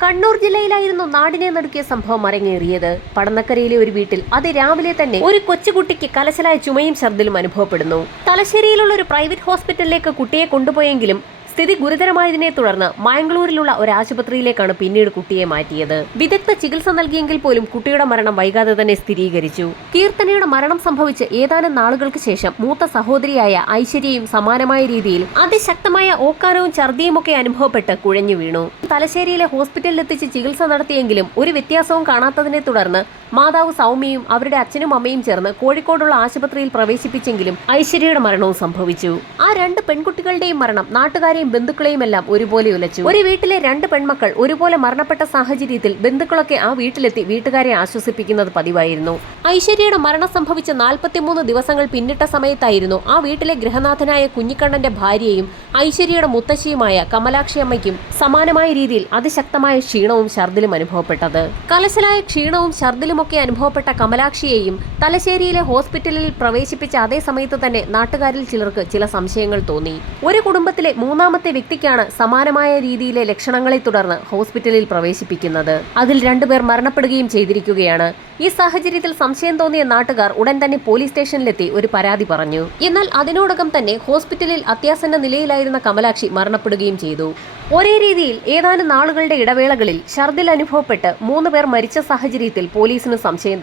കണ്ണൂർ ജില്ലയിലായിരുന്നു നാടിനെ നടുക്കിയ സംഭവം അരങ്ങേറിയത്. പടന്നക്കരയിലെ ഒരു വീട്ടിൽ അതിരാവിലെ തന്നെ ഒരു കൊച്ചുകുട്ടിക്ക് കലശലായ ചുമയും ഛർദിലും അനുഭവപ്പെടുന്നു. തലശ്ശേരിയിലുള്ള ഒരു പ്രൈവറ്റ് ഹോസ്പിറ്റലിലേക്ക് കുട്ടിയെ കൊണ്ടുപോയെങ്കിലും സ്ഥിതി ഗുരുതരമായതിനെ തുടർന്ന് മാംഗ്ലൂരിലുള്ള ഒരു ആശുപത്രിയിലേക്കാണ് പിന്നീട് കുട്ടിയെ മാറ്റിയത്. വിദഗ്ധ ചികിത്സ നൽകിയെങ്കിൽ പോലും കുട്ടിയുടെ മരണം വൈകാതെ തന്നെ സ്ഥിരീകരിച്ചു. കീർത്തനയുടെ മരണം സംഭവിച്ച് ഏതാനും നാളുകൾക്ക് ശേഷം മൂത്ത സഹോദരിയായ ഐശ്വര്യയും സമാനമായ രീതിയിൽ അതിശക്തമായ ഓക്കാനവും ഛർദിയുമൊക്കെ അനുഭവപ്പെട്ട് കുഴഞ്ഞു വീണു. തലശ്ശേരിയിലെ ഹോസ്പിറ്റലിൽ എത്തിച്ച് ചികിത്സ നടത്തിയെങ്കിലും ഒരു വ്യത്യാസവും കാണാത്തതിനെ തുടർന്ന് മാതാവ് സൗമ്യയും അവരുടെ അച്ഛനും അമ്മയും ചേർന്ന് കോഴിക്കോടുള്ള ആശുപത്രിയിൽ പ്രവേശിപ്പിച്ചെങ്കിലും ഐശ്വര്യയുടെ മരണവും സംഭവിച്ചു. ആ രണ്ട് പെൺകുട്ടികളുടെയും മരണം നാട്ടുകാരെയും ബന്ധുക്കളെയും എല്ലാം ഒരുപോലെ ഉലച്ചു. ഒരു വീട്ടിലെ രണ്ട് പെൺമക്കൾ ഒരുപോലെ മരണപ്പെട്ട സാഹചര്യത്തിൽ ബന്ധുക്കളൊക്കെ ആ വീട്ടിലെത്തി വീട്ടുകാരെ ആശ്വസിപ്പിക്കുന്നത് പതിവായിരുന്നു. ഐശ്വര്യയുടെ മരണം സംഭവിച്ച 43 ദിവസങ്ങൾ പിന്നിട്ട സമയത്തായിരുന്നു ആ വീട്ടിലെ ഗൃഹനാഥനായ കുഞ്ഞിക്കണ്ണന്റെ ഭാര്യയും ഐശ്വര്യയുടെ മുത്തശ്ശിയുമായ കമലാക്ഷി അമ്മയ്ക്കും സമാനമായ രീതിയിൽ അതിശക്തമായ ക്ഷീണവും ഛർദിലും അനുഭവപ്പെട്ടത്. കലശലായ ക്ഷീണവും ഛർദിലുമൊക്കെ അനുഭവപ്പെട്ട കമലാക്ഷിയെയും തലശ്ശേരിയിലെ ഹോസ്പിറ്റലിൽ പ്രവേശിപ്പിച്ച അതേ സമയത്ത് തന്നെ നാട്ടുകാരിൽ ചിലർക്ക് ചില സംശയങ്ങൾ തോന്നി. ഒരു കുടുംബത്തിലെ മൂന്നാമത്തെ വ്യക്തിക്കാണ് സമാനമായ രീതിയിലെ ലക്ഷണങ്ങളെ തുടർന്ന് ഹോസ്പിറ്റലിൽ പ്രവേശിപ്പിക്കുന്നത്. അതിൽ 2 പേർ മരണപ്പെടുകയും ചെയ്തിരിക്കുകയാണ്. ഈ സാഹചര്യത്തിൽ സംശയം തോന്നിയ നാട്ടുകാർ ഉടൻ തന്നെ പോലീസ് സ്റ്റേഷനിലെത്തി ഒരു പരാതി പറഞ്ഞു. എന്നാൽ അതിനോടകം തന്നെ ഹോസ്പിറ്റലിൽ അത്യാസന്ന നിലയിലായിരുന്ന കമലാക്ഷി മരണപ്പെടുകയും ചെയ്തു. ഒരേ രീതിയിൽ ഏതാനും നാളുകളുടെ ഇടവേളകളിൽ ഛർദിൽ അനുഭവപ്പെട്ട് 3 പേർ മരിച്ച സാഹചര്യത്തിൽ പോലീസിന് സംശയം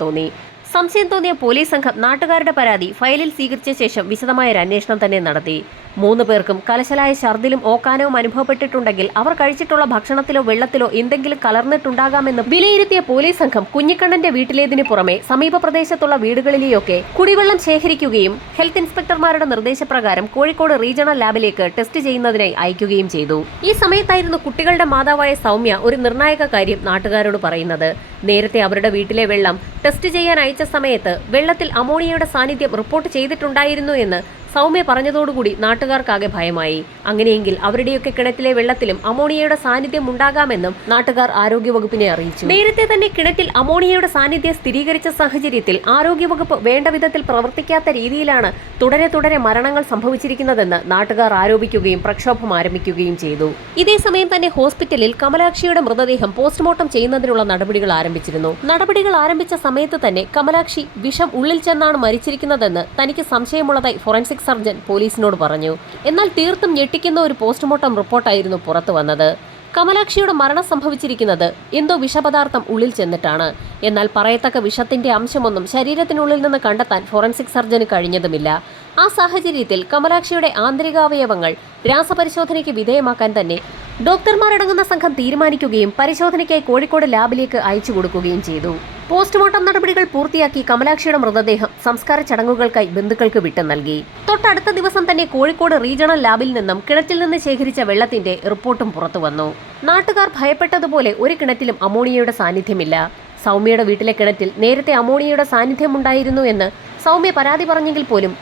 തോന്നിയ പോലീസ് സംഘം നാട്ടുകാരുടെ പരാതി ഫയലിൽ സ്വീകരിച്ച ശേഷം വിശദമായ ഒരു അന്വേഷണം തന്നെ നടത്തി. 3 പേർക്കും കലശലായ ഛർദിലും ഓക്കാനവും അനുഭവപ്പെട്ടിട്ടുണ്ടെങ്കിൽ അവർ കഴിച്ചിട്ടുള്ള ഭക്ഷണത്തിലോ വെള്ളത്തിലോ എന്തെങ്കിലും കലർന്നിട്ടുണ്ടാകാമെന്ന് വിലയിരുത്തിയ പോലീസ് സംഘം കുഞ്ഞിക്കണ്ണന്റെ വീട്ടിലേതിന് പുറമെ സമീപ പ്രദേശത്തുള്ള വീടുകളിലെയൊക്കെ കുടിവെള്ളം ശേഖരിക്കുകയും ഹെൽത്ത് ഇൻസ്പെക്ടർമാരുടെ നിർദ്ദേശപ്രകാരം കോഴിക്കോട് റീജിയണൽ ലാബിലേക്ക് ടെസ്റ്റ് ചെയ്യുന്നതിനായി അയക്കുകയും ചെയ്തു. ഈ സമയത്തായിരുന്നു കുട്ടികളുടെ മാതാവായ സൗമ്യ ഒരു നിർണായക കാര്യം നാട്ടുകാരോട് പറയുന്നത്. നേരത്തെ അവരുടെ വീട്ടിലെ വെള്ളം ടെസ്റ്റ് ചെയ്യാൻ അയച്ച സമയത്ത് വെള്ളത്തിൽ അമോണിയയുടെ സാന്നിധ്യം റിപ്പോർട്ട് ചെയ്തിട്ടുണ്ടായിരുന്നു എന്ന് സൗമ്യ പറഞ്ഞതോടുകൂടി നാട്ടുകാർക്കാകെ ഭയമായി. അങ്ങനെയെങ്കിൽ അവരുടെയൊക്കെ കിണറ്റിലെ വെള്ളത്തിലും അമോണിയയുടെ സാന്നിധ്യം ഉണ്ടാകാമെന്നും നാട്ടുകാർ ആരോഗ്യവകുപ്പിനെ അറിയിച്ചു. നേരത്തെ തന്നെ കിണറ്റിൽ അമോണിയയുടെ സാന്നിധ്യം സ്ഥിരീകരിച്ച സാഹചര്യത്തിൽ ആരോഗ്യവകുപ്പ് വേണ്ട വിധത്തിൽ പ്രവർത്തിക്കാത്ത രീതിയിലാണ് തുടരെ മരണങ്ങൾ സംഭവിച്ചിരിക്കുന്നതെന്ന് നാട്ടുകാർ ആരോപിക്കുകയും പ്രക്ഷോഭം ആരംഭിക്കുകയും ചെയ്തു. ഇതേസമയം തന്നെ ഹോസ്പിറ്റലിൽ കമലാക്ഷിയുടെ മൃതദേഹം പോസ്റ്റ്മോർട്ടം ചെയ്യുന്നതിനുള്ള നടപടികൾ ആരംഭിച്ചിരുന്നു. നടപടികൾ ആരംഭിച്ച സമയത്ത് തന്നെ കമലാക്ഷി വിഷം ഉള്ളിൽ ചെന്നാണ് മരിച്ചിരിക്കുന്നതെന്ന് തനിക്ക് സംശയമുള്ളതായി ഫോറൻസിക് സർജൻ പോലീസിനോട് പറഞ്ഞു. എന്നാൽ തീർത്തും ഞെട്ടിക്കുന്ന ഒരു പോസ്റ്റ്മോർട്ടം റിപ്പോർട്ടായിരുന്നു പുറത്തു വന്നത്. കമലാക്ഷിയുടെ മരണം സംഭവിച്ചിരിക്കുന്നത് എന്തോ വിഷപദാർത്ഥം ഉള്ളിൽ ചെന്നിട്ടാണ്. എന്നാൽ പറയത്തക്ക വിഷത്തിന്റെ അംശമൊന്നും ശരീരത്തിനുള്ളിൽ നിന്ന് കണ്ടെത്താൻ ഫോറൻസിക് സർജന് കഴിഞ്ഞതുമില്ല. ആ സാഹചര്യത്തിൽ കമലാക്ഷിയുടെ ആന്തരികാവയവങ്ങൾ രാസപരിശോധനയ്ക്ക് വിധേയമാക്കാൻ തന്നെ ഡോക്ടർമാരടങ്ങുന്ന സംഘം തീരുമാനിക്കുകയും പരിശോധനയ്ക്കായി കോഴിക്കോട് ലാബിലേക്ക് അയച്ചു കൊടുക്കുകയും ചെയ്തു. പോസ്റ്റ്മോർട്ടം നടപടികൾ പൂർത്തിയാക്കി കമലാക്ഷിയുടെ മൃതദേഹം സംസ്കാര ചടങ്ങുകൾക്കായി ബന്ധുക്കൾക്ക് വിട്ടു നൽകി. തൊട്ടടുത്ത ദിവസം തന്നെ കോഴിക്കോട് റീജിയണൽ ലാബിൽ നിന്നും കിണറ്റിൽ നിന്ന് ശേഖരിച്ച വെള്ളത്തിന്റെ റിപ്പോർട്ടും പുറത്തുവന്നു. നാട്ടുകാർ ഭയപ്പെട്ടതുപോലെ ഒരു കിണറ്റിലും അമോണിയയുടെ സാന്നിധ്യമില്ല. സൗമ്യയുടെ വീട്ടിലെ കിണറ്റിൽ നേരത്തെ അമോണിയയുടെ സാന്നിധ്യമുണ്ടായിരുന്നു എന്ന് സൗമ്യ പരാതി പറഞ്ഞെങ്കിൽ പോലും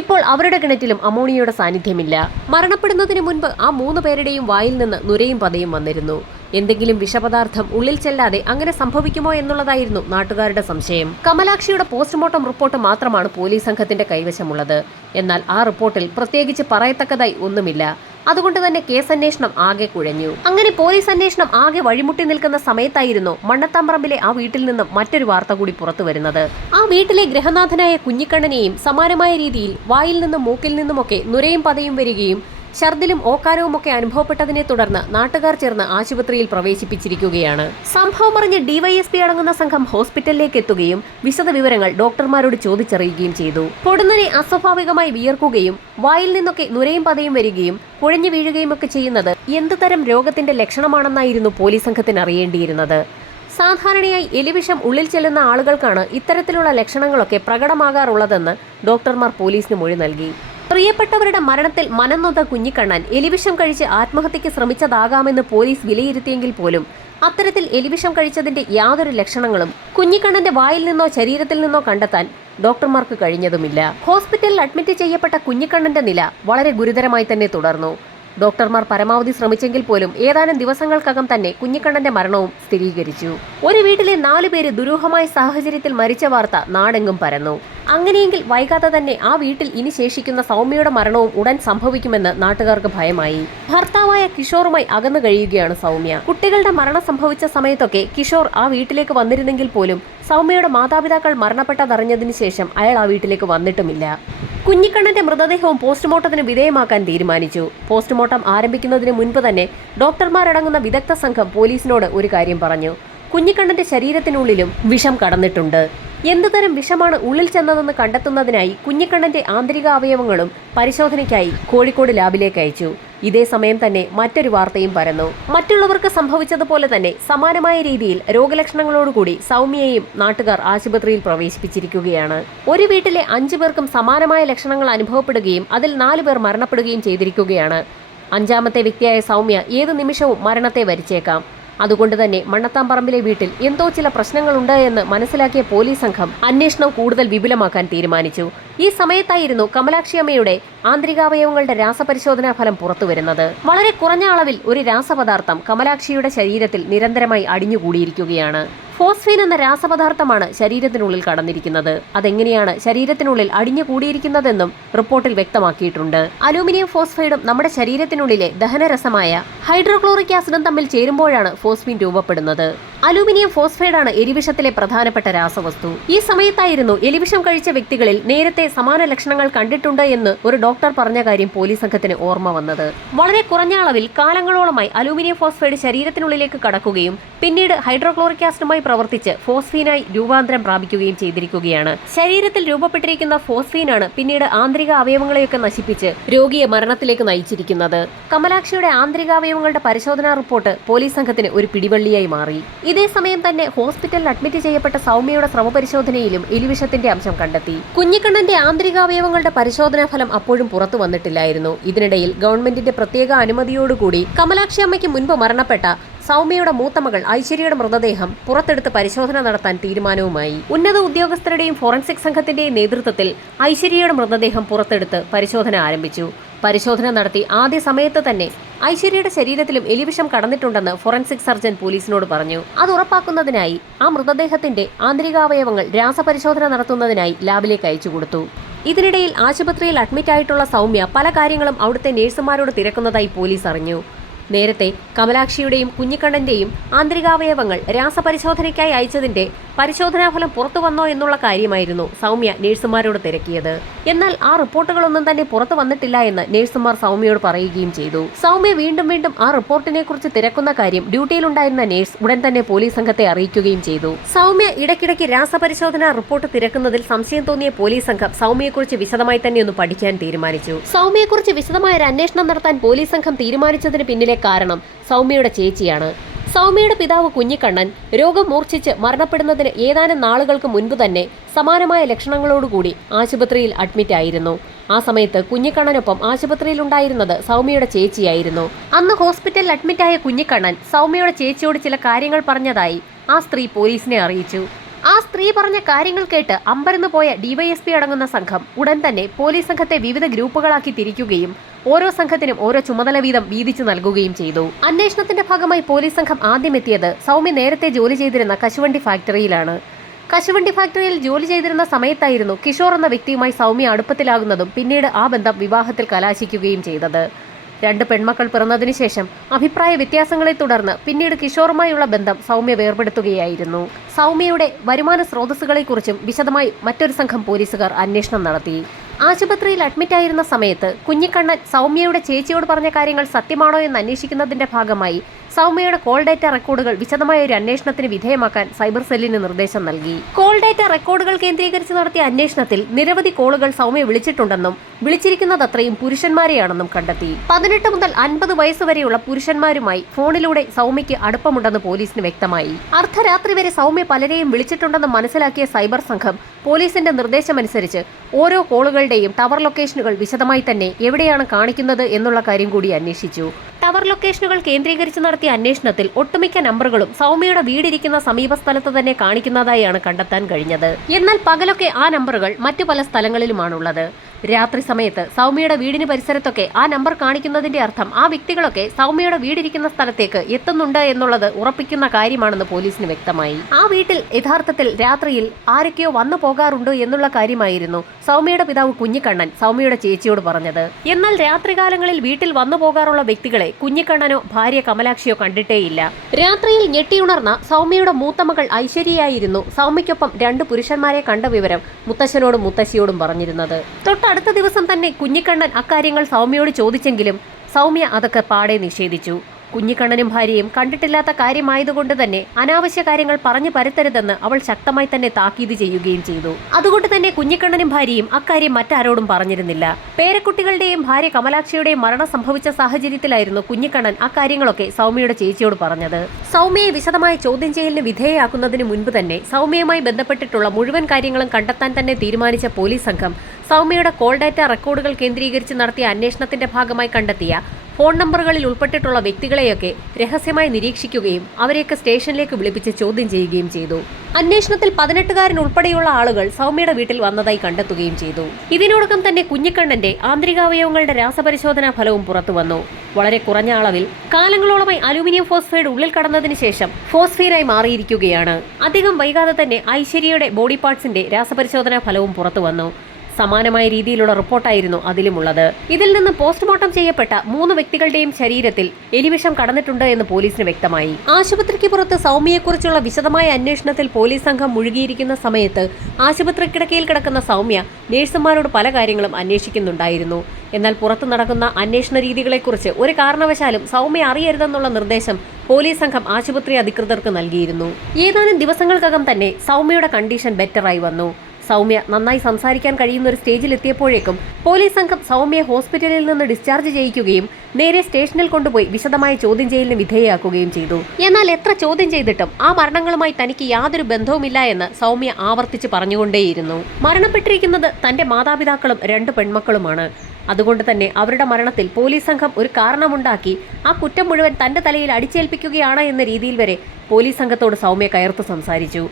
ഇപ്പോൾ അവരുടെ കിണറ്റിലും അമോണിയയുടെ സാന്നിധ്യമില്ല. മരണപ്പെടുന്നതിന് മുൻപ് ആ 3 പേരുടെയും വായിൽ നിന്ന് നുരയും പതയും വന്നിരുന്നു. എന്തെങ്കിലും വിഷപദാർത്ഥം ഉള്ളിൽ ചെല്ലാതെ അങ്ങനെ സംഭവിക്കുമോ എന്നുള്ളതായിരുന്നു നാട്ടുകാരുടെ സംശയം. കമലാക്ഷിയുടെ പോസ്റ്റ്മോർട്ടം റിപ്പോർട്ട് മാത്രമാണ് പോലീസ് സംഘത്തിന്റെ കൈവശമുള്ളത്. എന്നാൽ ആ റിപ്പോർട്ടിൽ പ്രത്യേകിച്ച് പറയത്തക്കതായി ഒന്നുമില്ല. അതുകൊണ്ട് തന്നെ കേസന്വേഷണം ആകെ കുഴഞ്ഞു. അങ്ങനെ പോലീസ് അന്വേഷണം ആകെ വഴിമുട്ടി നിൽക്കുന്ന സമയത്തായിരുന്നു മണ്ണത്താമ്പറമ്പിലെ ആ വീട്ടിൽ നിന്നും മറ്റൊരു വാർത്ത കൂടി പുറത്തു വരുന്നത്. ആ വീട്ടിലെ ഗൃഹനാഥനായ കുഞ്ഞിക്കണ്ണനെയും സമാനമായ രീതിയിൽ വായിൽ നിന്നും മൂക്കിൽ നിന്നുമൊക്കെ നുരയും പതയും വരികയും ഛർദിലും ഓക്കാനവും ഒക്കെ അനുഭവപ്പെട്ടതിനെ തുടർന്ന് നാട്ടുകാർ ചേർന്ന് ആശുപത്രിയിൽ പ്രവേശിപ്പിച്ചിരിക്കുകയാണ്. സംഭവം അറിഞ്ഞ് ഡിവൈഎസ്പി അടങ്ങുന്ന സംഘം ഹോസ്പിറ്റലിലേക്ക് എത്തുകയും വിശദ വിവരങ്ങൾ ഡോക്ടർമാരോട് ചോദിച്ചറിയുകയും ചെയ്തു. പൊടുന്നനെ അസ്വാഭാവികമായി വിയർക്കുകയും വായിൽ നിന്നൊക്കെ നുരയും പതയും വരികയും കുഴഞ്ഞു വീഴുകയും ഒക്കെ ചെയ്യുന്നത് എന്ത് തരം രോഗത്തിന്റെ ലക്ഷണമാണെന്നായിരുന്നു പോലീസ് സംഘത്തിന് അറിയേണ്ടിയിരുന്നത്. സാധാരണയായി എലിവിഷം ഉള്ളിൽ ചെല്ലുന്ന ആളുകൾക്കാണ് ഇത്തരത്തിലുള്ള ലക്ഷണങ്ങളൊക്കെ പ്രകടമാകാറുള്ളതെന്ന് ഡോക്ടർമാർ പോലീസിന് മൊഴി നൽകി. പ്രിയപ്പെട്ടവരുടെ മരണത്തിൽ മനംനൊന്ത കുഞ്ഞിക്കണ്ണൻ എലിവിഷം കഴിച്ച് ആത്മഹത്യയ്ക്ക് ശ്രമിച്ചതാകാമെന്ന് പോലീസ് വിലയിരുത്തിയെങ്കിൽ പോലും അത്തരത്തിൽ എലിവിഷം കഴിച്ചതിന്റെ യാതൊരു ലക്ഷണങ്ങളും കുഞ്ഞിക്കണ്ണന്റെ വായിൽ നിന്നോ ശരീരത്തിൽ നിന്നോ കണ്ടെത്താൻ ഡോക്ടർമാർക്ക് കഴിഞ്ഞതുമില്ല. ഹോസ്പിറ്റലിൽ അഡ്മിറ്റ് ചെയ്യപ്പെട്ട കുഞ്ഞിക്കണ്ണന്റെ നില വളരെ ഗുരുതരമായി തന്നെ തുടർന്നു. ഡോക്ടർമാർ പരമാവധി ശ്രമിച്ചെങ്കിൽ പോലും ഏതാനും ദിവസങ്ങൾക്കകം തന്നെ കുഞ്ഞിക്കണ്ണന്റെ മരണവും സ്ഥിരീകരിച്ചു. ഒരു വീട്ടിലെ 4 പേര് ദുരൂഹമായ സാഹചര്യത്തിൽ മരിച്ച വാർത്ത നാടെങ്ങും പരന്നു. അങ്ങനെയെങ്കിൽ വൈകാതെ തന്നെ ആ വീട്ടിൽ ഇനി ശേഷിക്കുന്ന സൗമ്യയുടെ മരണവും ഉടൻ സംഭവിക്കുമെന്ന് നാട്ടുകാർക്ക് ഭയമായി. ഭർത്താവായ കിഷോറുമായി അകന്നു കഴിയുകയാണ് സൗമ്യ. കുട്ടികളുടെ മരണം സംഭവിച്ച സമയത്തൊക്കെ കിഷോർ ആ വീട്ടിലേക്ക് വന്നിരുന്നെങ്കിൽ പോലും സൗമ്യയുടെ മാതാപിതാക്കൾ മരണപ്പെട്ടതറിഞ്ഞതിന് ശേഷം അയാൾ ആ വീട്ടിലേക്ക് വന്നിട്ടുമില്ല. കുഞ്ഞിക്കണ്ണന്റെ മൃതദേഹവും പോസ്റ്റ്മോർട്ടത്തിന് വിധേയമാക്കാൻ തീരുമാനിച്ചു. പോസ്റ്റ്മോർട്ടം ആരംഭിക്കുന്നതിന് മുൻപ് തന്നെ ഡോക്ടർമാരടങ്ങുന്ന വിദഗ്ധ സംഘം പോലീസിനോട് ഒരു കാര്യം പറഞ്ഞു. കുഞ്ഞിക്കണ്ണന്റെ ശരീരത്തിനുള്ളിലും വിഷം കടന്നിട്ടുണ്ട്. എന്തുതരം വിഷമാണ് ഉള്ളിൽ ചെന്നതെന്ന് കണ്ടെത്തുന്നതിനായി കുഞ്ഞിക്കണ്ണന്റെ ആന്തരിക അവയവങ്ങളും പരിശോധനയ്ക്കായി കോഴിക്കോട് ലാബിലേക്ക് അയച്ചു. ഇതേ സമയം തന്നെ മറ്റൊരു വാർത്തയും പരന്നു. മറ്റുള്ളവർക്ക് സംഭവിച്ചതുപോലെ തന്നെ സമാനമായ രീതിയിൽ രോഗലക്ഷണങ്ങളോടുകൂടി സൗമ്യയെയും നാട്ടുകാർ ആശുപത്രിയിൽ പ്രവേശിപ്പിച്ചിരിക്കുകയാണ്. ഒരു വീട്ടിലെ 5 പേർക്കും സമാനമായ ലക്ഷണങ്ങൾ അനുഭവപ്പെടുകയും അതിൽ 4 പേർ മരണപ്പെടുകയും ചെയ്തിരിക്കുകയാണ്. 5ാമത്തെ വ്യക്തിയായ സൗമ്യ ഏതു നിമിഷവും മരണത്തെ വരിച്ചേക്കാം. അതുകൊണ്ട് തന്നെ മണ്ണത്താംപറമ്പിലെ വീട്ടിൽ എന്തോ ചില പ്രശ്നങ്ങളുണ്ട് എന്ന് മനസ്സിലാക്കിയ പോലീസ് സംഘം അന്വേഷണം കൂടുതൽ വിപുലമാക്കാൻ തീരുമാനിച്ചു. ഈ സമയത്തായിരുന്നു കമലാക്ഷിയമ്മയുടെ ആന്തരികാവയവങ്ങളുടെ രാസപരിശോധനാ ഫലം പുറത്തുവരുന്നത്. വളരെ കുറഞ്ഞ അളവിൽ ഒരു രാസപദാർത്ഥം കമലാക്ഷിയുടെ ശരീരത്തിൽ നിരന്തരമായി അടിഞ്ഞുകൂടിയിരിക്കുകയാണ്. ഫോസ്ഫീൻ എന്ന രാസപദാർത്ഥമാണ് ശരീരത്തിനുള്ളിൽ കടന്നിരിക്കുന്നത്. അതെങ്ങനെയാണ് ശരീരത്തിനുള്ളിൽ അടിഞ്ഞുകൂടിയിരിക്കുന്നതെന്നും റിപ്പോർട്ടിൽ വ്യക്തമാക്കിയിട്ടുണ്ട്. അലൂമിനിയം ഫോസ്ഫൈഡും നമ്മുടെ ശരീരത്തിനുള്ളിലെ ദഹനരസമായ ഹൈഡ്രോക്ലോറിക് ആസിഡും തമ്മിൽ ചേരുമ്പോഴാണ് ഫോസ്ഫീൻ രൂപപ്പെടുന്നത്. അലൂമിനിയം ഫോസ്ഫൈഡാണ് എലിവിഷത്തിലെ പ്രധാനപ്പെട്ട രാസവസ്തു. ഈ സമയത്തായിരുന്നു എലിവിഷം കഴിച്ച വ്യക്തികളിൽ നേരത്തെ സമാന ലക്ഷണങ്ങൾ കണ്ടിട്ടുണ്ട് എന്ന് ഒരു ഡോക്ടർ പറഞ്ഞ കാര്യം പോലീസ് സംഘത്തിന് ഓർമ്മ വന്നത്. വളരെ കുറഞ്ഞ അളവിൽ കാലങ്ങളോളമായി അലൂമിനിയം ഫോസ്ഫൈഡ് ശരീരത്തിനുള്ളിലേക്ക് കടക്കുകയും പിന്നീട് ഹൈഡ്രോക്ലോറിക് ആസിഡുമായി പ്രവർത്തിച്ച് ഫോസ്ഫീനായി രൂപാന്തരം പ്രാപിക്കുകയും ചെയ്തിരിക്കുകയാണ്. ശരീരത്തിൽ രൂപപ്പെട്ടിരിക്കുന്ന ഫോസ്ഫീനാണ് പിന്നീട് ആന്തരിക അവയവങ്ങളെയൊക്കെ നശിപ്പിച്ച് രോഗിയെ മരണത്തിലേക്ക് നയിച്ചിരിക്കുന്നത്. കമലാക്ഷിയുടെ ആന്തരികാവയവങ്ങളുടെ പരിശോധനാ റിപ്പോർട്ട് പോലീസ് സംഘത്തിന് ഒരു പിടിവള്ളിയായി മാറി. ഇതേ സമയം തന്നെ ഹോസ്പിറ്റലിൽ അഡ്മിറ്റ് ചെയ്യപ്പെട്ട സൗമ്യയുടെ സ്രവപരിശോധനയിലും എലിവിഷത്തിന്റെ അംശം കണ്ടെത്തി. കുഞ്ഞിക്കണ്ണന്റെ ആന്തരികാവയവങ്ങളുടെ പരിശോധനാ ഫലം അപ്പോഴും പുറത്തു വന്നിട്ടില്ലായിരുന്നു. ഇതിനിടയിൽ ഗവൺമെന്റിന്റെ പ്രത്യേക അനുമതിയോടുകൂടി കമലാക്ഷി അമ്മയ്ക്ക് മുൻപ് മരണപ്പെട്ട സൗമ്യയുടെ മൂത്ത മകൾ ഐശ്വര്യയുടെ മൃതദേഹം പുറത്തെടുത്ത് പരിശോധന നടത്താൻ തീരുമാനവുമായി. ഉന്നത ഉദ്യോഗസ്ഥരുടെയും ഫോറൻസിക് സംഘത്തിന്റെയും നേതൃത്വത്തിൽ ഐശ്വര്യയുടെ മൃതദേഹം പുറത്തെടുത്ത് പരിശോധന ആരംഭിച്ചു. പരിശോധന നടത്തി ആദ്യ സമയത്ത് തന്നെ ഐശ്വര്യയുടെ ശരീരത്തിലും എലിവിഷം കടന്നിട്ടുണ്ടെന്ന് ഫോറൻസിക് സർജൻ പോലീസിനോട് പറഞ്ഞു. അത് ഉറപ്പാക്കുന്നതിനായി ആ മൃതദേഹത്തിന്റെ ആന്തരികാവയവങ്ങൾ രാസപരിശോധന നടത്തുന്നതിനായി ലാബിലേക്ക് അയച്ചുകൊടുത്തു. ഇതിനിടയിൽ ആശുപത്രിയിൽ അഡ്മിറ്റായിട്ടുള്ള സൗമ്യ പല കാര്യങ്ങളും അവിടുത്തെ നേഴ്സുമാരോട് തിരക്കുന്നതായി പോലീസ് അറിഞ്ഞു. നേരത്തെ കമലാക്ഷിയുടെയും കുഞ്ഞിക്കണ്ണന്റെയും ആന്തരികാവയവങ്ങൾ രാസപരിശോധനയ്ക്കായി അയച്ചതിന്റെ പരിശോധനാഫലം പുറത്തു വന്നോ എന്നുള്ള കാര്യമായിരുന്നു സൗമ്യ നേഴ്സുമാരോട് തിരക്കിയത്. എന്നാൽ ആ റിപ്പോർട്ടുകളൊന്നും തന്നെ പുറത്തു വന്നിട്ടില്ല എന്ന് നേഴ്സുമാർ സൗമ്യയോട് പറയുകയും ചെയ്തു. സൗമ്യ വീണ്ടും വീണ്ടും ആ റിപ്പോർട്ടിനെ കുറിച്ച് തിരക്കുന്ന കാര്യം ഡ്യൂട്ടിയിലുണ്ടായിരുന്ന നേഴ്സ് ഉടൻ തന്നെ പോലീസ് സംഘത്തെ അറിയിക്കുകയും ചെയ്തു. സൗമ്യ ഇടയ്ക്കിടയ്ക്ക് രാസപരിശോധനാ റിപ്പോർട്ട് തിരക്കുന്നതിൽ സംശയം തോന്നിയ പോലീസ് സംഘം സൗമ്യയെക്കുറിച്ച് വിശദമായി തന്നെ ഒന്ന് പഠിക്കാൻ തീരുമാനിച്ചു. സൗമ്യയെക്കുറിച്ച് വിശദമായ ഒരു അന്വേഷണം നടത്താൻ പോലീസ് സംഘം തീരുമാനിച്ചതിന് പിന്നിലെ കാരണം സൗമ്യയുടെ ചേച്ചിയാണ്. സൗമ്യയുടെ പിതാവ് കുഞ്ഞിക്കണ്ണൻ രോഗം മൂർച്ഛിച്ച് മരണപ്പെടുന്നതിന് ഏതാനും നാളുകൾക്ക് മുൻപ് തന്നെ സമാനമായ ലക്ഷണങ്ങളോടുകൂടി ആശുപത്രിയിൽ അഡ്മിറ്റ് ആയിരുന്നു. ആ സമയത്ത് കുഞ്ഞിക്കണ്ണനൊപ്പം ആശുപത്രിയിൽ ഉണ്ടായിരുന്നത് സൗമ്യയുടെ ചേച്ചിയായിരുന്നു. അന്ന് ഹോസ്പിറ്റലിൽ അഡ്മിറ്റായ കുഞ്ഞിക്കണ്ണൻ സൗമ്യയുടെ ചേച്ചിയോട് ചില കാര്യങ്ങൾ പറഞ്ഞതായി ആ സ്ത്രീ പോലീസിനെ അറിയിച്ചു. ആ സ്ത്രീ പറഞ്ഞ കാര്യങ്ങൾ കേട്ട് അമ്പരന്ന് പോയ ഡിവൈഎസ്പി അടങ്ങുന്ന സംഘം ഉടൻ തന്നെ പോലീസ് സംഘത്തെ വിവിധ ഗ്രൂപ്പുകളാക്കി തിരിക്കുകയും ഓരോ സംഘത്തിനും ഓരോ ചുമതല വീതം വീതിച്ചു നൽകുകയും ചെയ്തു. അന്വേഷണത്തിന്റെ ഭാഗമായി പോലീസ് സംഘം ആദ്യം എത്തിയത് സൗമ്യ നേരത്തെ ജോലി ചെയ്തിരുന്ന കശുവണ്ടി ഫാക്ടറിയിലാണ്. കശുവണ്ടി ഫാക്ടറിയിൽ ജോലി ചെയ്തിരുന്ന സമയത്തായിരുന്നു കിഷോർ എന്ന വ്യക്തിയുമായി സൗമ്യ അടുപ്പത്തിലാകുന്നതും പിന്നീട് ആ ബന്ധം വിവാഹത്തിൽ കലാശിക്കുകയും ചെയ്തത്. 2 പെൺമക്കൾ പിറന്നതിനു ശേഷം അഭിപ്രായ വ്യത്യാസങ്ങളെ തുടർന്ന് പിന്നീട് കിഷോറുമായുള്ള ബന്ധം സൗമ്യ വേർപെടുത്തുകയായിരുന്നു. സൗമ്യയുടെ വരുമാന സ്രോതസ്സുകളെക്കുറിച്ചും വിശദമായി മറ്റൊരു സംഘം പോലീസുകാർ അന്വേഷണം നടത്തി. ആശുപത്രിയിൽ അഡ്മിറ്റായിരുന്ന സമയത്ത് കുഞ്ഞിക്കണ്ണൻ സൗമ്യയുടെ ചേച്ചിയോട് പറഞ്ഞ കാര്യങ്ങൾ സത്യമാണോ എന്ന് അന്വേഷിക്കുന്നതിന്റെ ഭാഗമായി സൗമ്യയുടെ കോൾ ഡേറ്റ റെക്കോർഡുകൾ വിശദമായ ഒരു അന്വേഷണത്തിന് വിധേയമാക്കാൻ സൈബർ സെല്ലിന് നിർദ്ദേശം നൽകി. കോൾ ഡേറ്റ റെക്കോർഡുകൾ കേന്ദ്രീകരിച്ച് നടത്തിയ അന്വേഷണത്തിൽ നിരവധി കോളുകൾ സൗമ്യ വിളിച്ചിട്ടുണ്ടെന്നും വിളിച്ചിരിക്കുന്നത് അത്രയും പുരുഷന്മാരെയാണെന്നും കണ്ടെത്തി. 18 മുതൽ 50 വയസ്സ് വരെയുള്ള പുരുഷന്മാരുമായി ഫോണിലൂടെ സൗമ്യയ്ക്ക് അടുപ്പമുണ്ടെന്ന് പോലീസിന് വ്യക്തമായി. അർദ്ധരാത്രി വരെ സൗമ്യ പലരെയും വിളിച്ചിട്ടുണ്ടെന്ന് മനസ്സിലാക്കിയ സൈബർ സംഘം പോലീസിന്റെ നിർദ്ദേശമനുസരിച്ച് ഓരോ കോളുകളുടെയും ടവർ ലൊക്കേഷനുകൾ വിശദമായി തന്നെ എവിടെയാണ് കാണിക്കുന്നത് എന്നുള്ള കാര്യം കൂടി അന്വേഷിച്ചു. ടവർ ലൊക്കേഷനുകൾ കേന്ദ്രീകരിച്ച് നടത്തിയ അന്വേഷണത്തിൽ ഒട്ടുമിക്ക നമ്പറുകളും സൗമ്യയുടെ വീടിരിക്കുന്ന സമീപ സ്ഥലത്ത് തന്നെ കാണിക്കുന്നതായാണ് കണ്ടെത്താൻ കഴിഞ്ഞത്. എന്നാൽ പകലൊക്കെ ആ നമ്പറുകൾ മറ്റു പല സ്ഥലങ്ങളിലുമാണുള്ളത്. രാത്രി സമയത്ത് സൗമ്യയുടെ വീടിന് പരിസരത്തൊക്കെ ആ നമ്പർ കാണിക്കുന്നതിന്റെ അർത്ഥം ആ വ്യക്തികളൊക്കെ സൗമ്യയുടെ വീടിരിക്കുന്ന സ്ഥലത്തേക്ക് എത്തുന്നുണ്ട് എന്നുള്ളത് ഉറപ്പിക്കുന്ന കാര്യമാണെന്ന് പോലീസിന് വ്യക്തമായി. ആ വീട്ടിൽ യഥാർത്ഥത്തിൽ രാത്രിയിൽ ആരൊക്കെയോ വന്നു പോകാറുണ്ട് എന്നുള്ള കാര്യമായിരുന്നു സൗമ്യയുടെ പിതാവ് കുഞ്ഞിക്കണ്ണൻ സൗമ്യയുടെ ചേച്ചിയോട് പറഞ്ഞത്. എന്നാൽ രാത്രികാലങ്ങളിൽ വീട്ടിൽ വന്നു പോകാറുള്ള വ്യക്തികളെ കുഞ്ഞിക്കണ്ണനോ ഭാര്യ കമലാക്ഷിയോ കണ്ടിട്ടേയില്ല. രാത്രിയിൽ ഞെട്ടിയുണർന്ന സൗമ്യയുടെ മൂത്ത മകൾ ഐശ്വര്യയായിരുന്നു സൗമ്യയ്ക്കൊപ്പം 2 പുരുഷന്മാരെ കണ്ട വിവരം മുത്തശ്ശനോടും മുത്തശ്ശിയോടും പറഞ്ഞിരുന്നത്. തൊട്ടടുത്ത ദിവസം തന്നെ കുഞ്ഞിക്കണ്ണൻ അക്കാര്യങ്ങൾ സൗമ്യയോട് ചോദിച്ചെങ്കിലും സൗമ്യ അതൊക്കെ പാടെ നിഷേധിച്ചു. കുഞ്ഞിക്കണ്ണനും ഭാര്യയും കണ്ടിട്ടില്ലാത്ത കാര്യമായതുകൊണ്ട് തന്നെ അനാവശ്യ കാര്യങ്ങൾ പറഞ്ഞു പരത്തരുതെന്ന് അവൾ ശക്തമായി തന്നെ താക്കീത് ചെയ്യുകയും ചെയ്തു. അതുകൊണ്ട് തന്നെ കുഞ്ഞിക്കണ്ണനും ഭാര്യയും അക്കാര്യം മറ്റാരോടും പറഞ്ഞിരുന്നില്ല. പേരക്കുട്ടികളുടെയും ഭാര്യ കമലാക്ഷിയുടെയും മരണം സംഭവിച്ച സാഹചര്യത്തിലായിരുന്നു കുഞ്ഞിക്കണ്ണൻ അക്കാര്യങ്ങളൊക്കെ സൗമ്യയുടെ ചേച്ചിയോട് പറഞ്ഞത്. സൗമ്യയെ വിശദമായ ചോദ്യം ചെയ്യലിന് വിധേയയാക്കുന്നതിന് മുൻപ് തന്നെ സൗമ്യയുമായി ബന്ധപ്പെട്ടിട്ടുള്ള മുഴുവൻ കാര്യങ്ങളും കണ്ടെത്താൻ തന്നെ തീരുമാനിച്ച പോലീസ് സംഘം സൗമ്യയുടെ കോൾ ഡാറ്റ റെക്കോർഡുകൾ കേന്ദ്രീകരിച്ച് നടത്തിയ അന്വേഷണത്തിന്റെ ഭാഗമായി കണ്ടെത്തിയ ഫോൺ നമ്പറുകളിൽ ഉൾപ്പെട്ടിട്ടുള്ള വ്യക്തികളെയൊക്കെ രഹസ്യമായി നിരീക്ഷിക്കുകയും അവരെയൊക്കെ സ്റ്റേഷനിലേക്ക് വിളിപ്പിച്ച് ചോദ്യം ചെയ്യുകയും ചെയ്തു. അന്വേഷണത്തിൽ 18-കാരൻ ഉൾപ്പെടെയുള്ള ആളുകൾ സൗമ്യയുടെ വീട്ടിൽ വന്നതായി കണ്ടെത്തുകയും ചെയ്തു. ഇതിനോടകം തന്നെ കുഞ്ഞിക്കണ്ണന്റെ ആന്തരികാവയവങ്ങളുടെ രാസപരിശോധനാ ഫലവും പുറത്തുവന്നു. വളരെ കുറഞ്ഞ അളവിൽ കാലങ്ങളോളമായി അലൂമിനിയം ഫോസ്ഫൈഡ് ഉള്ളിൽ കടന്നതിന് ശേഷം ഫോസ്ഫീനായി മാറിയിരിക്കുകയാണ്. അധികം വൈകാതെ തന്നെ ഐശ്വര്യയുടെ ബോഡി പാർട്സിന്റെ രാസപരിശോധനാ ഫലവും പുറത്തുവന്നു. സമാനമായ രീതിയിലുള്ള റിപ്പോർട്ടായിരുന്നു അതിലുമുള്ളത്. ഇതിൽ നിന്ന് പോസ്റ്റ്മോർട്ടം ചെയ്യപ്പെട്ട 3 വ്യക്തികളുടെയും ശരീരത്തിൽ എലിവിഷം കടന്നിട്ടുണ്ട് എന്ന് പോലീസിന് വ്യക്തമായി. ആശുപത്രിക്ക് പുറത്ത് സൗമ്യയെക്കുറിച്ചുള്ള വിശദമായ അന്വേഷണത്തിൽ പോലീസ് സംഘം മുഴുകിയിരിക്കുന്ന സമയത്ത് ആശുപത്രി കിടക്കയിൽ കിടക്കുന്ന സൗമ്യ നേഴ്സുമാരോട് പല കാര്യങ്ങളും അന്വേഷിക്കുന്നുണ്ടായിരുന്നു. എന്നാൽ പുറത്തു നടക്കുന്ന അന്വേഷണ രീതികളെക്കുറിച്ച് ഒരു കാരണവശാലും സൗമ്യ അറിയരുതെന്നുള്ള നിർദ്ദേശം പോലീസ് സംഘം ആശുപത്രി അധികൃതർക്ക് നൽകിയിരുന്നു. ഏതാനും ദിവസങ്ങൾക്കകം തന്നെ സൗമ്യയുടെ കണ്ടീഷൻ ബെറ്ററായി വന്നു. സൗമ്യ നന്നായി സംസാരിക്കാൻ കഴിയുന്ന ഒരു സ്റ്റേജിൽ എത്തിയപ്പോഴേക്കും പോലീസ് സംഘം സൗമ്യയെ ഹോസ്പിറ്റലിൽ നിന്ന് ഡിസ്ചാർജ് ചെയ്യിക്കുകയും നേരെ സ്റ്റേഷനിൽ കൊണ്ടുപോയി വിശദമായ ചോദ്യം ചെയ്യലിന് വിധേയയാക്കുകയും ചെയ്തു. എന്നാൽ എത്ര ചോദ്യം ചെയ്തിട്ടും ആ മരണങ്ങളുമായി തനിക്ക് യാതൊരു ബന്ധവുമില്ല എന്ന് സൗമ്യ ആവർത്തിച്ച് പറഞ്ഞുകൊണ്ടേയിരുന്നു. മരണപ്പെട്ടിരിക്കുന്നത് തന്റെ മാതാപിതാക്കളും 2 പെൺമക്കളുമാണ്. അതുകൊണ്ട് തന്നെ അവരുടെ മരണത്തിൽ പോലീസ് സംഘം ഒരു കാരണമുണ്ടാക്കി ആ കുറ്റം മുഴുവൻ തന്റെ തലയിൽ അടിച്ചേൽപ്പിക്കുകയാണ് എന്ന രീതിയിൽ വരെ പോലീസ് സംഘത്തോട് സൗമ്യ കയർത്തു സംസാരിച്ചു.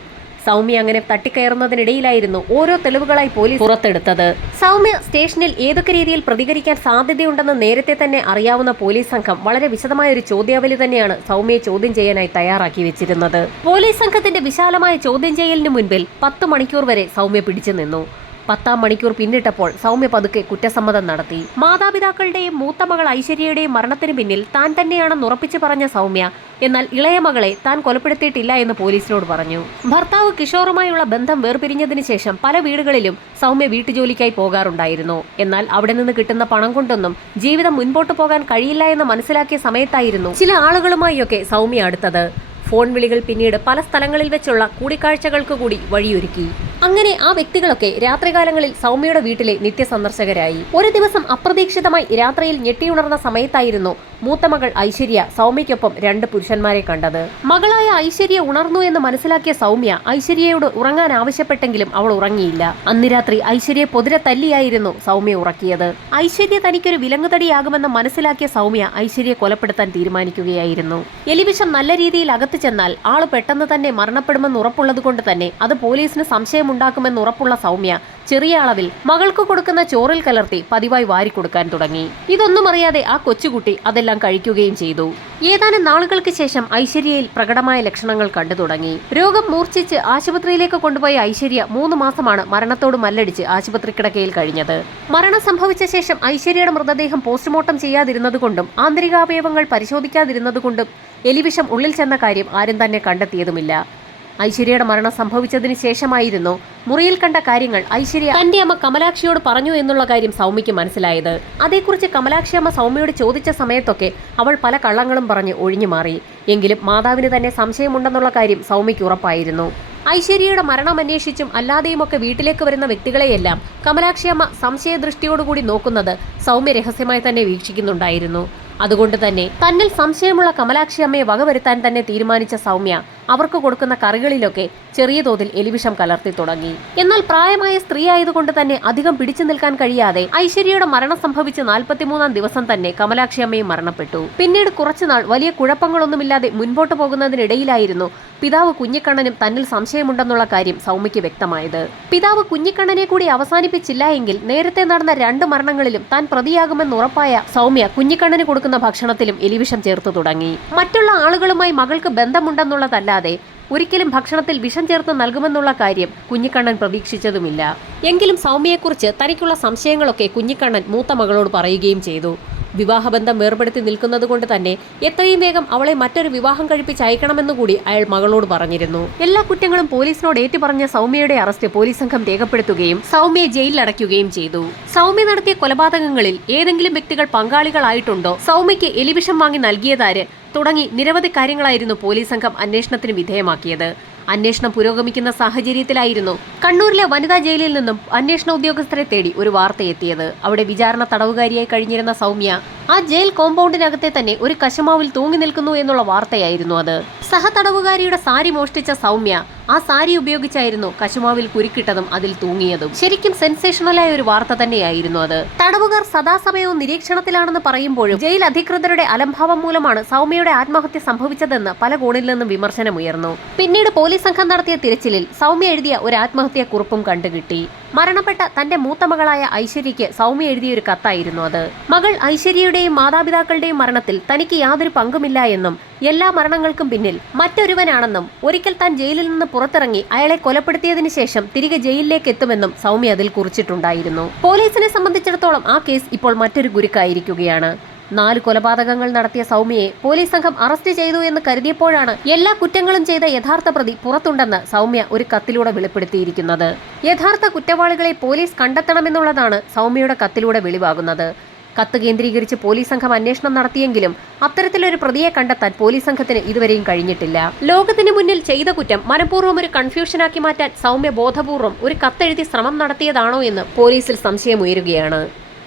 സൗമ്യ അങ്ങനെ തട്ടിക്കയറുന്നതിനിടയിലായിരുന്നു ഓരോ തെളിവുകളായി പോലീസ് പുറത്തെടുത്തത്. സൗമ്യ സ്റ്റേഷനിൽ ഏതൊക്കെ രീതിയിൽ പ്രതികരിക്കാൻ സാധ്യതയുണ്ടെന്ന് നേരത്തെ തന്നെ അറിയാവുന്ന പോലീസ് സംഘം വളരെ വിശദമായ ഒരു ചോദ്യാവലി തന്നെയാണ് സൗമ്യയെ ചോദ്യം ചെയ്യാനായി തയ്യാറാക്കി വെച്ചിരുന്നത്. പോലീസ് സംഘത്തിന്റെ വിശാലമായ ചോദ്യം ചെയ്യലിന് മുൻപിൽ 10 മണിക്കൂർ വരെ സൗമ്യ പിടിച്ചു നിന്നു. 10-ാം മണിക്കൂർ പിന്നിട്ടപ്പോൾ സൗമ്യ പതുക്കെ കുറ്റസമ്മതം നടത്തി. മാതാപിതാക്കളുടെയും മൂത്ത മകൾ ഐശ്വര്യയുടെയും മരണത്തിന് പിന്നിൽ താൻ തന്നെയാണെന്ന് ഉറപ്പിച്ചു പറഞ്ഞ സൗമ്യ എന്നാൽ ഇളയ മകളെ താൻ കൊലപ്പെടുത്തിയിട്ടില്ല എന്ന് പോലീസിനോട് പറഞ്ഞു. ഭർത്താവ് കിഷോറുമായുള്ള ബന്ധം വേർപിരിഞ്ഞതിന് ശേഷം പല വീടുകളിലും സൗമ്യ വീട്ടുജോലിക്കായി പോകാറുണ്ടായിരുന്നു. എന്നാൽ അവിടെ നിന്ന് കിട്ടുന്ന പണം കൊണ്ടൊന്നും ജീവിതം മുൻപോട്ട് പോകാൻ കഴിയില്ല എന്ന് മനസ്സിലാക്കിയ സമയത്തായിരുന്നു ചില ആളുകളുമായൊക്കെ സൗമ്യ അടുത്തത്. ഫോൺ വിളികൾ പിന്നീട് പല സ്ഥലങ്ങളിൽ വെച്ചുള്ള കൂടിക്കാഴ്ചകൾക്ക് കൂടി വഴിയൊരുക്കി. അങ്ങനെ ആ വ്യക്തികളൊക്കെ രാത്രികാലങ്ങളിൽ സൗമ്യയുടെ വീട്ടിലെ നിത്യസന്ദർശകരായി. ഒരു ദിവസം അപ്രതീക്ഷിതമായി രാത്രിയിൽ ഞെട്ടിയുണർന്ന സമയത്തായിരുന്നു മൂത്ത മകൾ ഐശ്വര്യ സൗമ്യയ്ക്കൊപ്പം 2 പുരുഷന്മാരെ കണ്ടത്. മകളായ ഐശ്വര്യ ഉണർന്നു എന്ന് മനസ്സിലാക്കിയ സൗമ്യ ഐശ്വര്യയോട് ഉറങ്ങാൻ ആവശ്യപ്പെട്ടെങ്കിലും അവൾ ഉറങ്ങിയില്ല. അന്ന് രാത്രി ഐശ്വര്യയെ പൊതിരെ തല്ലിയായിരുന്നു സൗമ്യ ഉറക്കിയത്. ഐശ്വര്യ തനിക്കൊരു വിലങ്ങുതടിയാകുമെന്ന് മനസ്സിലാക്കിയ സൗമ്യ ഐശ്വര്യയെ കൊലപ്പെടുത്താൻ തീരുമാനിക്കുകയായിരുന്നു. എലിവിഷം നല്ല രീതിയിൽ അകത്ത് ചെന്നാൽ ആള് പെട്ടെന്ന് തന്നെ മരണപ്പെടുമെന്ന് ഉറപ്പുള്ളത് കൊണ്ട് തന്നെ അത് പോലീസിന് സംശയമുണ്ടാക്കുമെന്ന് ഉറപ്പുള്ള സൗമ്യ ചെറിയ അളവിൽ മകൾക്ക് കൊടുക്കുന്ന ചോറിൽ കലർത്തി പതിവായി വാരിക്കൊടുക്കാൻ തുടങ്ങി. ഇതൊന്നും അറിയാതെ ആ കൊച്ചുകുട്ടി അതെല്ലാം കഴിക്കുകയും ചെയ്തു. ഏതാനും നാളുകൾക്ക് ശേഷം ഐശ്വര്യയിൽ പ്രകടമായ ലക്ഷണങ്ങൾ കണ്ടു തുടങ്ങി. രോഗം മൂർച്ഛിച്ച് ആശുപത്രിയിലേക്ക് കൊണ്ടുപോയ ഐശ്വര്യ 3 മാസമാണ് മരണത്തോട് മല്ലടിച്ച് ആശുപത്രി കിടക്കയിൽ കഴിഞ്ഞത്. മരണം സംഭവിച്ച ശേഷം ഐശ്വര്യയുടെ മൃതദേഹം പോസ്റ്റ്മോർട്ടം ചെയ്യാതിരുന്നതുകൊണ്ടും ആന്തരികാവയവങ്ങൾ പരിശോധിക്കാതിരുന്നതുകൊണ്ടും എലിവിഷം ഉള്ളിൽ ചെന്ന കാര്യം ആരും തന്നെ കണ്ടെത്തിയതുമില്ല. ഐശ്വര്യയുടെ മരണം സംഭവിച്ചതിന് ശേഷമായിരുന്നു മുറിയിൽ കണ്ട കാര്യങ്ങൾ ഐശ്വര്യ തന്റെ അമ്മ കമലാക്ഷിയോട് പറഞ്ഞു എന്നുള്ള കാര്യം സൗമ്യയ്ക്ക് മനസ്സിലായത്. അതേക്കുറിച്ച് കമലാക്ഷി അമ്മ സൗമ്യയോട് ചോദിച്ച സമയത്തൊക്കെ അവൾ പല കള്ളങ്ങളും പറഞ്ഞ് ഒഴിഞ്ഞു മാറി. എങ്കിലും മാതാവിന് തന്നെ സംശയമുണ്ടെന്നുള്ള കാര്യം സൗമ്യയ്ക്ക് ഉറപ്പായിരുന്നു. ഐശ്വര്യയുടെ മരണം അന്വേഷിച്ചും അല്ലാതെയുമൊക്കെ വീട്ടിലേക്ക് വരുന്ന വ്യക്തികളെയെല്ലാം കമലാക്ഷിയമ്മ സംശയദൃഷ്ടിയോടുകൂടി നോക്കുന്നത് സൗമ്യ രഹസ്യമായി തന്നെ വീക്ഷിക്കുന്നുണ്ടായിരുന്നു. അതുകൊണ്ട് തന്നെ തന്നിൽ സംശയമുള്ള കമലാക്ഷി അമ്മയെ വകവരുത്താൻ തന്നെ തീരുമാനിച്ച സൗമ്യ അവർക്ക് കൊടുക്കുന്ന കറികളിലൊക്കെ ചെറിയ തോതിൽ എലിവിഷം കലർത്തി തുടങ്ങി. എന്നാൽ പ്രായമായ സ്ത്രീ ആയതുകൊണ്ട് തന്നെ അധികം പിടിച്ചു നിൽക്കാൻ കഴിയാതെ ഐശ്വര്യയുടെ മരണം സംഭവിച്ച് 43-ാം ദിവസം തന്നെ കമലാക്ഷി അമ്മയും മരണപ്പെട്ടു. പിന്നീട് കുറച്ചുനാൾ വലിയ കുഴപ്പങ്ങളൊന്നുമില്ലാതെ മുൻപോട്ട് പോകുന്നതിനിടയിലായിരുന്നു പിതാവ് കുഞ്ഞിക്കണ്ണനും തന്നിൽ സംശയമുണ്ടെന്നുള്ള കാര്യം സൗമ്യയ്ക്ക് വ്യക്തമായത്. പിതാവ് കുഞ്ഞിക്കണ്ണനെ കൂടി അവസാനിപ്പിച്ചില്ല എങ്കിൽ നേരത്തെ നടന്ന 2 മരണങ്ങളിലും താൻ പ്രതിയാകുമെന്ന് ഉറപ്പായ സൗമ്യ കുഞ്ഞിക്കണ്ണന് കൊടുക്കുന്ന ഭക്ഷണത്തിലും എലിവിഷം ചേർത്തു തുടങ്ങി. മറ്റുള്ള ആളുകളുമായി മകൾക്ക് ബന്ധമുണ്ടെന്നുള്ളതല്ലാതെ ഒരിക്കലും ഭക്ഷണത്തിൽ വിഷം ചേർത്ത് നൽകുമെന്നുള്ള കാര്യം കുഞ്ഞിക്കണ്ണൻ പ്രതീക്ഷിച്ചതുമില്ല. എങ്കിലും സൗമ്യയെക്കുറിച്ച് തനിക്കുള്ള സംശയങ്ങളൊക്കെ കുഞ്ഞിക്കണ്ണൻ മൂത്ത മകളോട് പറയുകയും ചെയ്തു. വിവാഹബന്ധം വേർപെടുത്തി നിൽക്കുന്നതുകൊണ്ട് തന്നെ എത്രയും വേഗം അവളെ മറ്റൊരു വിവാഹം കഴിപ്പിച്ച് അയക്കണമെന്നുകൂടി അയാൾ മകളോട് പറഞ്ഞിരുന്നു. എല്ലാ കുറ്റങ്ങളും പോലീസിനോട് ഏറ്റുപറഞ്ഞ സൗമ്യയുടെ അറസ്റ്റ് പോലീസ് സംഘം രേഖപ്പെടുത്തുകയും സൗമ്യയെ ജയിലിലടയ്ക്കുകയും ചെയ്തു. സൗമ്യ നടത്തിയ കൊലപാതകങ്ങളിൽ ഏതെങ്കിലും വ്യക്തികൾ പങ്കാളികളായിട്ടുണ്ടോ, സൗമ്യയ്ക്ക് എലിവിഷം വാങ്ങി നൽകിയതാര് തുടങ്ങി നിരവധി കാര്യങ്ങളായിരുന്നു പോലീസ് സംഘം അന്വേഷണത്തിന് വിധേയമാക്കിയത്. അന്വേഷണം പുരോഗമിക്കുന്ന സാഹചര്യത്തിലായിരുന്നു കണ്ണൂരിലെ വനിതാ ജയിലിൽ നിന്നും അന്വേഷണ ഉദ്യോഗസ്ഥരെ തേടി ഒരു വാർത്തയെത്തിയത്. അവിടെ വിചാരണ തടവുകാരിയായി കഴിഞ്ഞിരുന്ന സൗമ്യ ആ ജയിൽ കോമ്പൗണ്ടിനകത്തെ തന്നെ ഒരു കശമാവിൽ തൂങ്ങി നിൽക്കുന്നു എന്നുള്ള വാർത്തയായിരുന്നു അത്. സഹതടവുകാരിയുടെ സാരി മോഷ്ടിച്ച സൗമ്യ ആ സാരി ഉപയോഗിച്ചായിരുന്നു കശുമാവിൽ കുരുക്കിട്ടതും അതിൽ തൂങ്ങിയതും. ശരിക്കും സെൻസേഷണലായ ഒരു വാർത്ത തന്നെയായിരുന്നു അത്. തടവുകാർ സദാസമയവും നിരീക്ഷണത്തിലാണെന്ന് പറയുമ്പോഴും ജയിൽ അധികൃതരുടെ അലംഭാവം മൂലമാണ് സൗമ്യയുടെ ആത്മഹത്യ സംഭവിച്ചതെന്ന് പല കോണിൽ നിന്നും വിമർശനമുയർന്നു. പിന്നീട് പോലീസ് സംഘം നടത്തിയ തിരച്ചിലിൽ സൗമ്യ എഴുതിയ ഒരു ആത്മഹത്യാ കുറിപ്പും കണ്ടുകിട്ടി. മരണപ്പെട്ട തന്റെ മൂത്ത മകളായ ഐശ്വര്യയ്ക്ക് സൗമ്യ എഴുതിയ ഒരു കത്തായിരുന്നു അത്. മകൾ ഐശ്വര്യയുടെയും മാതാപിതാക്കളുടെയും മരണത്തിൽ തനിക്ക് യാതൊരു പങ്കുമില്ല എന്നും എല്ലാ മരണങ്ങൾക്കും പിന്നിൽ മറ്റൊരുവനാണെന്നും ഒരിക്കൽ താൻ ജയിലിൽ നിന്ന് പുറത്തിറങ്ങി അയാളെ കൊലപ്പെടുത്തിയതിനു ശേഷം തിരികെ ജയിലിലേക്ക് എത്തുമെന്നും സൗമ്യ അതിൽ കുറിച്ചിട്ടുണ്ടായിരുന്നു. പോലീസിനെ സംബന്ധിച്ചിടത്തോളം ആ കേസ് ഇപ്പോൾ മറ്റൊരു ഗുരുക്കായിരിക്കുകയാണ്. 4 കൊലപാതകങ്ങൾ നടത്തിയ സൗമ്യയെ പോലീസ് സംഘം അറസ്റ്റ് ചെയ്തു എന്ന് കരുതിയപ്പോഴാണ് എല്ലാ കുറ്റങ്ങളും ചെയ്ത യഥാർത്ഥ പ്രതി പുറത്തുണ്ടെന്ന് സൗമ്യ ഒരു കത്തിലൂടെ വെളിപ്പെടുത്തിയിരിക്കുന്നത്. യഥാർത്ഥ കുറ്റവാളികളെ പോലീസ് കണ്ടെത്തണമെന്നുള്ളതാണ് സൗമ്യയുടെ കത്തിലൂടെ വെളിവാകുന്നത്. കത്ത് കേന്ദ്രീകരിച്ച് പോലീസ് സംഘം അന്വേഷണം നടത്തിയെങ്കിലും അത്തരത്തിലൊരു പ്രതിയെ കണ്ടെത്താൻ പോലീസ് സംഘത്തിന് ഇതുവരെയും കഴിഞ്ഞിട്ടില്ല. ലോകത്തിന് മുന്നിൽ ചെയ്ത കുറ്റം മനഃപൂർവ്വം ഒരു കൺഫ്യൂഷനാക്കി മാറ്റാൻ സൗമ്യ ബോധപൂർവം ഒരു കത്തെഴുതി ശ്രമം നടത്തിയതാണോ എന്ന് പോലീസിൽ സംശയമുയരുകയാണ്.